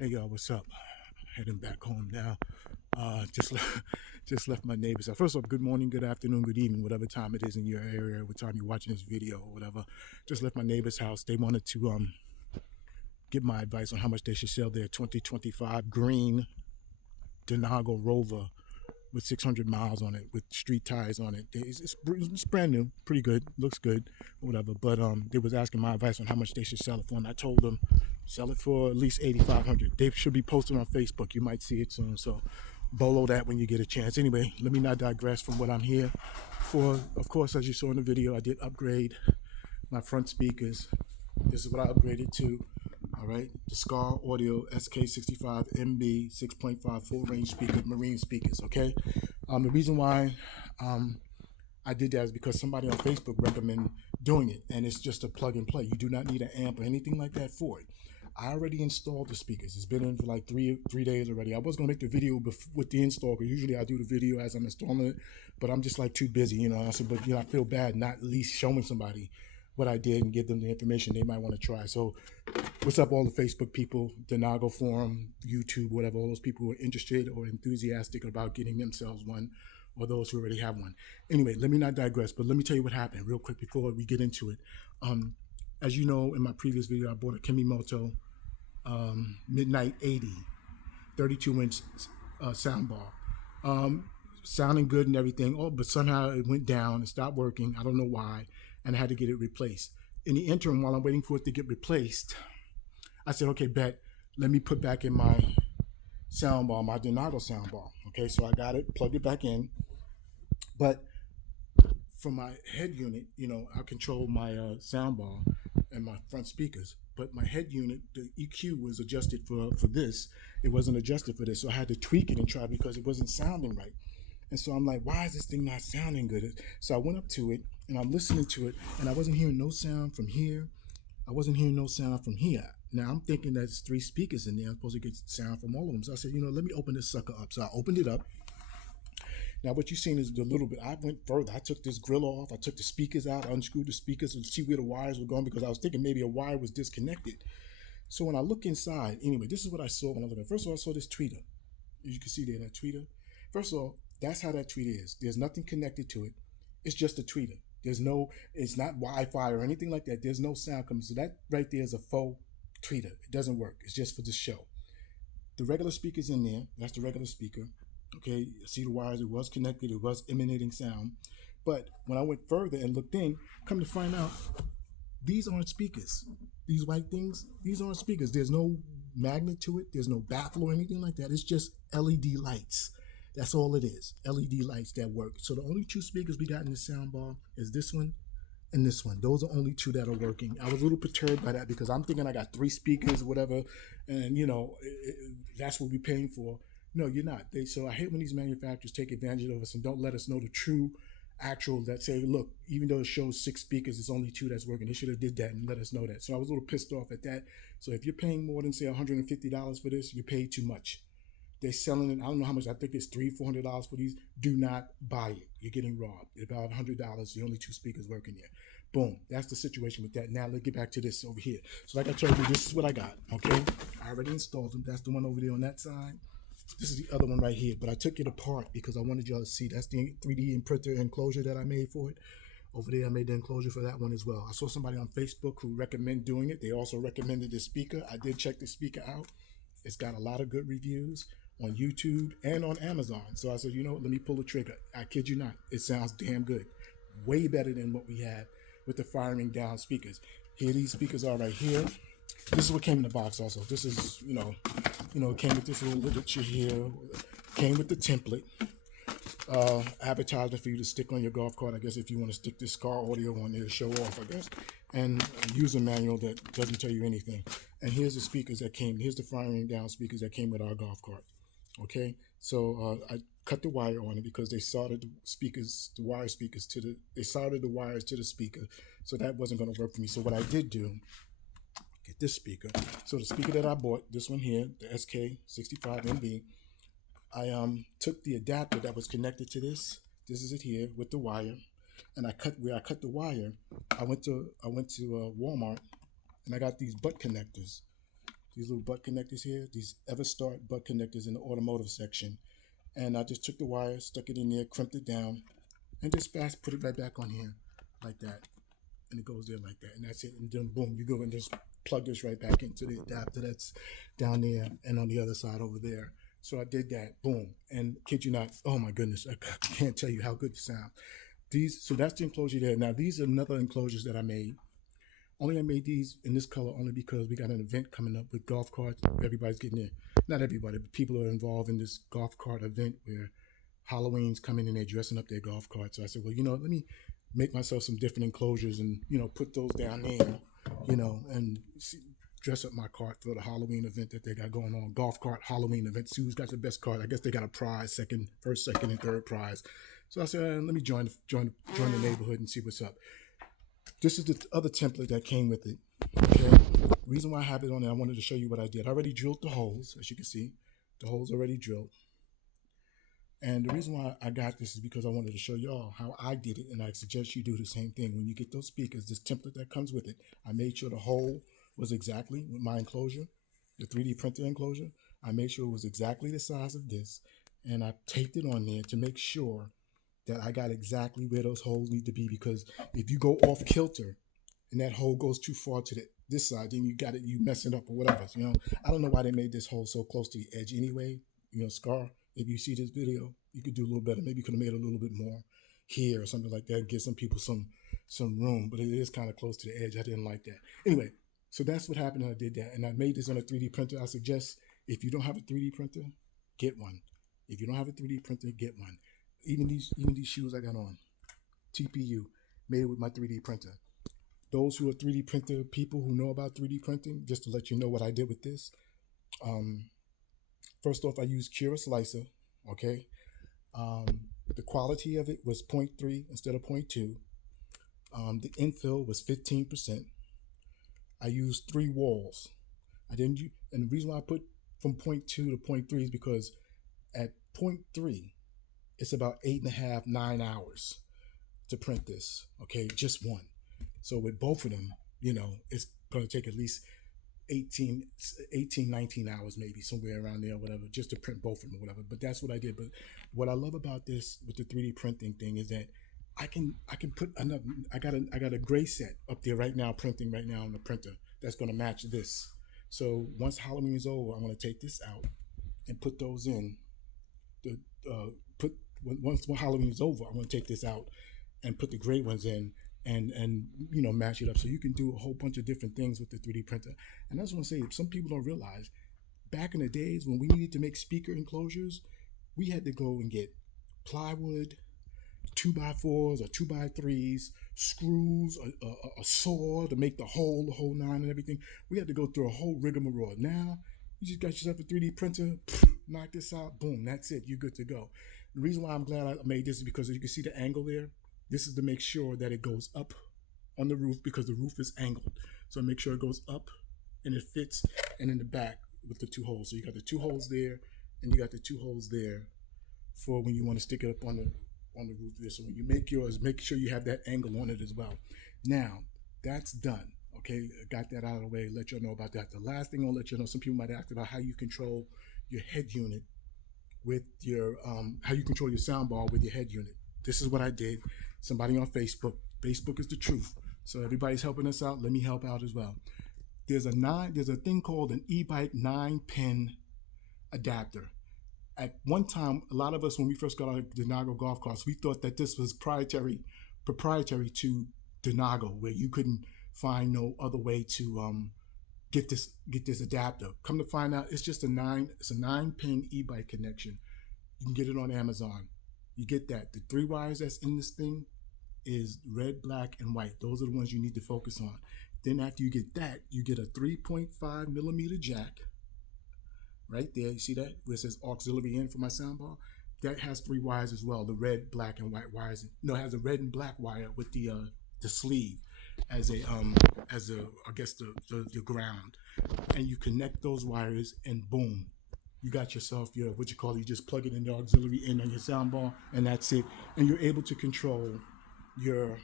Hey y'all, what's up? Heading back home now. Just left, just left my neighbors. First off, good morning, good afternoon, good evening, whatever time it is in your area, what time you're watching this video or whatever. Just left my neighbor's house. They wanted to get my advice on how much they should sell their 2025 green Denago Rover with 600 miles on it, with street tires on it. It's brand new, pretty good, looks good, whatever. But they was asking my advice on how much they should sell it for, and I told them sell it for at least 8,500. They should be posting on Facebook. You might see it soon. So bolo that when you get a chance. Anyway, let me not digress from what I'm here for. Of course, as you saw in the video, I did upgrade my front speakers. This is what I upgraded to. All right, the Skar Audio SK65 MB 6.5 full range speaker, marine speakers. Okay, the reason why I did that is because somebody on Facebook recommended doing it, and it's just a plug and play. You do not need an amp or anything like that for it. I already installed the speakers. It's been in for like three days already. I was gonna make the video with the install, because usually I do the video as I'm installing it, but I'm just like too busy, you know. I said, but I feel bad not at least showing somebody what I did and give them the information they might want to try. So what's up, all the Facebook people, Denago forum, YouTube, whatever, all those people who are interested or enthusiastic about getting themselves one, or those who already have one. Anyway, let me not digress, but let me tell you what happened real quick before we get into it. As you know, in my previous video, I bought a Kimimoto Midnight 80 32-inch soundbar. Sounding good and everything, but somehow it went down, it stopped working. I don't know why, and I had to get it replaced. In the interim, while I'm waiting for it to get replaced, I said, okay, let me put back in my soundbar, my Denago soundbar. Okay, so I got it, plugged it back in. But for my head unit, I control my soundbar and my front speakers. But my head unit, the EQ was adjusted for this. It wasn't adjusted for this, so I had to tweak it and try, because it wasn't sounding right. And so I'm like, why is this thing not sounding good? So I went up to it and I'm listening to it, and I wasn't hearing no sound from here. I wasn't hearing no sound from here. Now I'm thinking there's 3 speakers in there. I'm supposed to get sound from all of them. So I said, let me open this sucker up. So I opened it up. Now what you've seen is a little bit. I went further. I took this grill off. I took the speakers out. I unscrewed the speakers to see where the wires were going, because I was thinking maybe a wire was disconnected. So when I look inside, anyway, this is what I saw when I looked at. First of all, I saw this tweeter. As you can see there, that tweeter. First of all, that's how that tweeter is. There's nothing connected to it. It's just a tweeter. It's not Wi-Fi or anything like that. There's no sound coming. So that right there is a faux tweeter. It doesn't work. It's just for the show. The regular speaker's in there. That's the regular speaker. Okay, see the wires. It was connected. It was emanating sound. But when I went further and looked in, come to find out, these aren't speakers. These white things, these aren't speakers. There's no magnet to it. There's no baffle or anything like that. It's just LED lights. That's all it is. LED lights that work. So the only 2 speakers we got in the soundbar is this one and this one. Those are only 2 that are working. I was a little perturbed by that, because I'm thinking I got 3 speakers or whatever, and that's what we're paying for. No, you're not. So I hate when these manufacturers take advantage of us and don't let us know the true actual, that say, look, even though it shows 6 speakers, it's only 2 that's working. They should have did that and let us know that. So I was a little pissed off at that. So if you're paying more than, say, $150 for this, you paid too much. They're selling it, I don't know how much, I think it's $300-$400 for these. Do not buy it. You're getting robbed. About $100, the only 2 speakers working there. Boom. That's the situation with that. Now let's get back to this over here. So like I told you, this is what I got, okay? I already installed them. That's the one over there on that side. This is the other one right here, but I took it apart because I wanted y'all to see. That's the 3D printer enclosure that I made for it. Over there, I made the enclosure for that one as well. I saw somebody on Facebook who recommended doing it. They also recommended this speaker. I did check the speaker out. It's got a lot of good reviews on YouTube and on Amazon. So I said, let me pull the trigger. I kid you not. It sounds damn good. Way better than what we had with the firing down speakers. Here these speakers are right here. This is what came in the box also. This is, it came with this little literature here. Came with the template. Advertisement for you to stick on your golf cart, I guess, if you want to stick this Skar audio on there to show off, I guess. And a user manual that doesn't tell you anything. And here's the speakers that came. Here's the firing down speakers that came with our golf cart. Okay, so I cut the wire on it because they soldered the wire speakers they soldered the wires to the speaker, so that wasn't going to work for me. So what I did do, get this speaker. So the speaker that I bought, this one here, the SK65MB, I took the adapter that was connected to this. This is it here with the wire, and where I cut the wire. I went to Walmart, and I got these butt connectors. these little butt connectors here, these Everstart butt connectors in the automotive section. And I just took the wire, stuck it in there, crimped it down, and just fast put it right back on here like that. And it goes there like that. And that's it. And then boom, you go and just plug this right back into the adapter that's down there and on the other side over there. So I did that, boom. And kid you not, oh my goodness, I can't tell you how good the sound. So that's the enclosure there. Now these are another enclosures that I made. Only I made these in this color only because we got an event coming up with golf carts. Everybody's getting in. Not everybody, but people are involved in this golf cart event where Halloween's coming and they're dressing up their golf carts. So I said, well, let me make myself some different enclosures and, put those down there, and dress up my cart for the Halloween event that they got going on. Golf cart Halloween event. See who's got the best cart. I guess they got a prize, first, second, and third prize. So I said, let me join the neighborhood and see what's up. This is the other template that came with it. Okay. The reason why I have it on there, I wanted to show you what I did. I already drilled the holes, as you can see. The holes already drilled. And the reason why I got this is because I wanted to show y'all how I did it, and I suggest you do the same thing. When you get those speakers, this template that comes with it, I made sure the hole was exactly with my enclosure, the 3D printer enclosure. I made sure it was exactly the size of this, and I taped it on there to make sure that I got exactly where those holes need to be, because if you go off kilter and that hole goes too far to this side, then you mess it up or whatever. I don't know why they made this hole so close to the edge anyway. Skar, if you see this video, you could do a little better. Maybe you could have made a little bit more here or something like that, give some people some room, but it is kind of close to the edge. I didn't like that. Anyway, so that's what happened. I did that, and I made this on a 3D printer. I suggest if you don't have a 3D printer, get one. If you don't have a 3D printer, get one. Even these shoes I got on, TPU, made it with my 3D printer. Those who are 3D printer people who know about 3D printing, just to let you know what I did with this. First off, I used Cura slicer. Okay, the quality of it was 0.3 instead of 0.2. The infill was 15%. I used 3 walls. And the reason why I put from 0.2 to 0.3 is because at 0.3. it's about 8.5, 9 hours to print this, okay, just one. So with both of them, it's going to take at least 18, 19 hours, maybe somewhere around there, or whatever, just to print both of them or whatever. But that's what I did. But what I love about this with the 3D printing thing is that I can put another, I got a gray set up there right now, printing right now on the printer that's going to match this. So once Halloween is over, I'm going to take this out and put those in. Once Halloween is over, I'm going to take this out and put the gray ones in and match it up. So you can do a whole bunch of different things with the 3D printer. And I just want to say, some people don't realize, back in the days when we needed to make speaker enclosures, we had to go and get plywood, 2x4s or 2x3s, screws, a saw to make the whole 9 and everything. We had to go through a whole rigmarole. Now, you just got yourself a 3D printer, knock this out, boom, that's it, you're good to go. The reason why I'm glad I made this is because you can see the angle there. This is to make sure that it goes up on the roof, because the roof is angled. So make sure it goes up and it fits, and in the back with the 2 holes. So you got the 2 holes there, and you got the 2 holes there for when you want to stick it up on the roof there. So when you make yours, make sure you have that angle on it as well. Now, that's done. Okay, got that out of the way, let you know about that. The last thing I'll let you know, some people might ask about how you control your head unit with your, how you control your soundbar with your head unit. This is what I did. Somebody on Facebook. Facebook is the truth. So everybody's helping us out. Let me help out as well. There's a thing called an e-bike 9-pin adapter. At one time, a lot of us, when we first got our Denago golf carts, we thought that this was proprietary to Denago, where you couldn't find no other way to get this adapter. Come to find out, it's just a 9-pin e-bike connection. You can get it on Amazon. You get that. The 3 wires that's in this thing is red, black, and white. Those are the ones you need to focus on. Then after you get that, you get a 3.5 millimeter jack. Right there, you see that? Where it says auxiliary in for my soundbar? That has 3 wires as well. The red, black, and white wires. No, it has a red and black wire with the sleeve as I guess the ground. And you connect those wires, and boom, you got yourself your, you just plug it in the auxiliary in on your soundbar, and that's it. And you're able to control your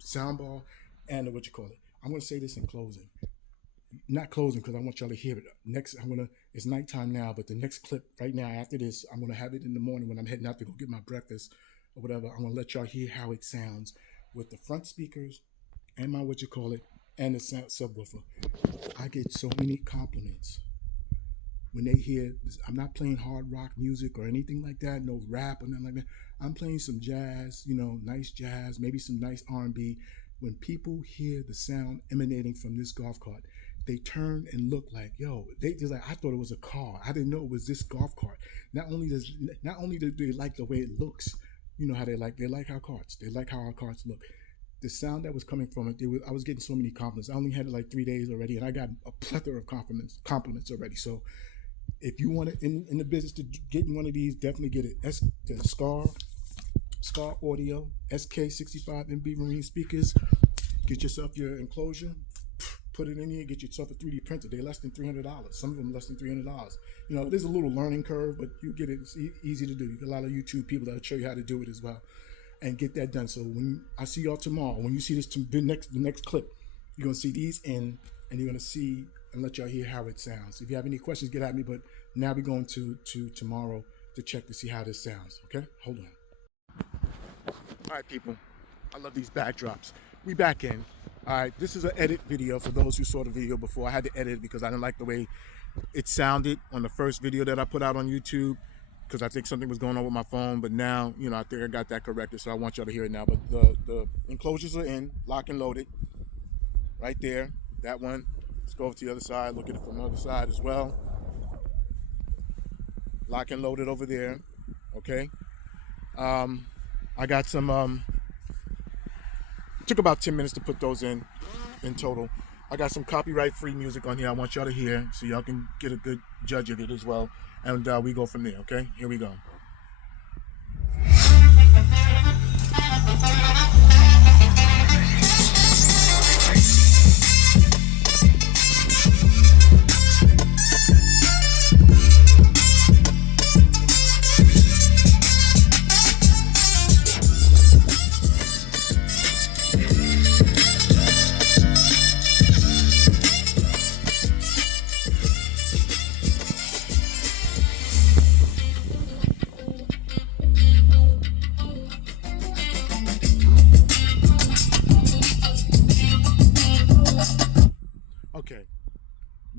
soundbar and I'm going to say this in closing. not closing because I want y'all to hear it. Next, it's nighttime now, but the next clip right now after this, I'm gonna have it in the morning when I'm heading out to go get my breakfast or whatever. I'm gonna let y'all hear how it sounds with the front speakers and my and the subwoofer. I get so many compliments when they hear this. I'm not playing hard rock music or anything like that, no rap or nothing like that. I'm playing some jazz, nice jazz, maybe some nice R&B. When people hear the sound emanating from this golf cart, they turn and look like, yo, they're like, I thought it was a car. I didn't know it was this golf cart. Not only do they like the way it looks, how they like our carts. They like how our carts look. The sound that was coming from it, I was getting so many compliments. I only had it like 3 days already, and I got a plethora of compliments already. So if you want to in the business to get one of these, definitely get it. The Skar Audio SK65 MB Marine speakers. Get yourself your enclosure, put it in here, get yourself a 3D printer. They're less than $300. Some of them less than $300. There's a little learning curve, but you get it. It's easy to do. You get a lot of YouTube people that'll show you how to do it as well, and get that done. So when I see y'all tomorrow, when you see this the next clip, you're gonna see these and you're gonna see and let y'all hear how it sounds. If you have any questions, get at me. But now we're going to tomorrow to check to see how this sounds. Okay, hold on. All right, people. I love these backdrops. We back in. All right, this is an edit video for those who saw the video before. I had to edit it because I didn't like the way it sounded on the first video that I put out on YouTube because I think something was going on with my phone. But now, I think I got that corrected, so I want y'all to hear it now. But the enclosures are in, lock and loaded, right there. That one. Let's go over to the other side, look at it from the other side as well. Lock and loaded over there, okay? I got some, took about 10 minutes to put those in total. I got some copyright-free music on here I want y'all to hear so y'all can get a good judge of it as well. And we go from there, okay? Here we go.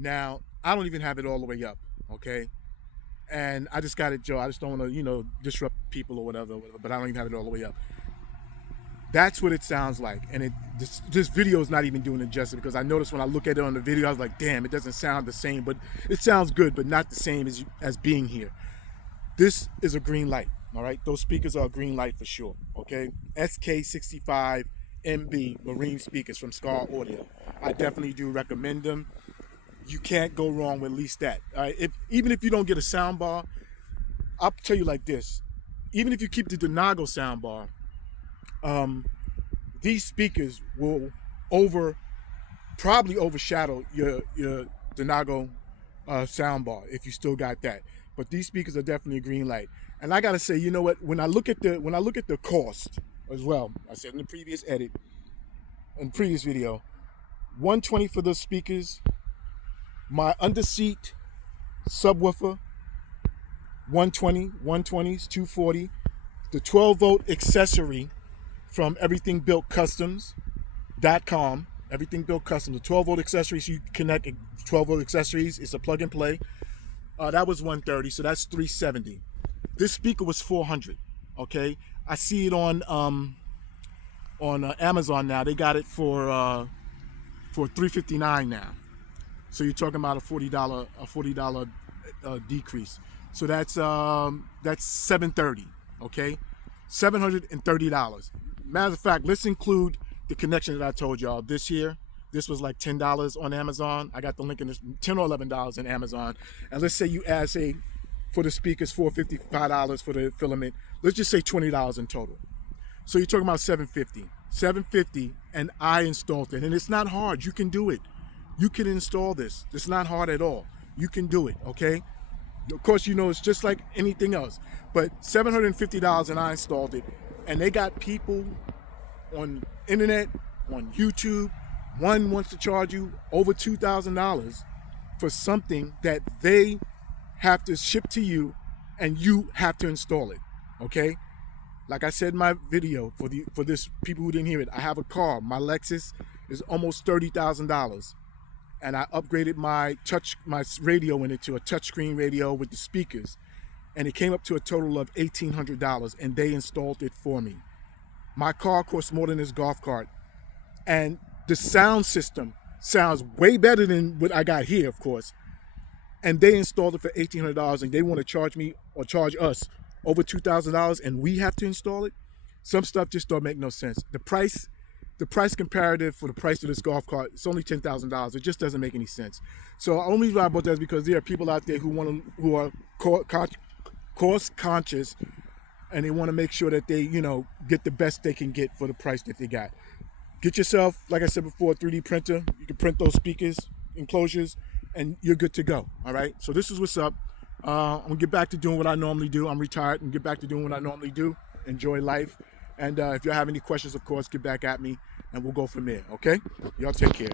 Now, I don't even have it all the way up, okay? And I just got it, Joe. I just don't want to, disrupt people or whatever, but I don't even have it all the way up. That's what it sounds like. And this video is not even doing it justice because I noticed when I look at it on the video, I was like, damn, it doesn't sound the same, but it sounds good, but not the same as being here. This is a green light, all right? Those speakers are a green light for sure, okay? SK65 MB Marine speakers from Skar Audio. I definitely do recommend them. You can't go wrong with at least that. Even if you don't get a soundbar, I'll tell you like this. Even if you keep the Denago soundbar, these speakers will probably overshadow your Denago soundbar if you still got that. But these speakers are definitely a green light. And I gotta say, you know what? When I look at the cost as well, I said in the previous video, $120 for those speakers. My underseat subwoofer, 120s, 240. The 12-volt accessory from everythingbuiltcustoms.com. Everything Built Customs. The 12-volt accessories, you connect 12-volt accessories. It's a plug and play. That was $130, so that's $370. This speaker was $400. Okay, I see it on Amazon now. They got it for $359 now. So you're talking about a $40 decrease. So that's $730. Okay, $730. Matter of fact, let's include the connection that I told y'all. This was like $10 on Amazon. I got the link in this, $10 or $11 in Amazon. And let's say you add, say, for the speakers, $455 for the filament. Let's just say $20 in total. So you're talking about $750, and I installed it. And it's not hard. You can do it. You can install this. It's not hard at all. You can do it, okay? Of course, it's just like anything else. But $750 and I installed it. And they got people on internet, on YouTube, One wants to charge you over $2,000 for something that they have to ship to you and you have to install it, okay? Like I said in my video, for this people who didn't hear it, I have a car. My Lexus is almost $30,000, and I upgraded my radio in it to a touchscreen radio with the speakers, and it came up to a total of $1,800, and they installed it for me. My car costs more than this golf cart, and the sound system sounds way better than what I got here, of course. And they installed it for $1,800, and they want to charge me or charge us over $2,000, and we have to install it. Some stuff just don't make no sense. The price comparative for the price of this golf cart, it's only $10,000. It just doesn't make any sense. So the only reason I bought that is because there are people out there who are cost conscious, and they want to make sure that they, get the best they can get for the price that they got. Get yourself, like I said before, a 3D printer. You can print those speakers, enclosures, and you're good to go. All right. So this is what's up. I'm gonna get back to doing what I normally do. I'm retired and get back to doing what I normally do. Enjoy life. And if y'all have any questions, of course, get back at me and we'll go from there. Okay. Y'all take care.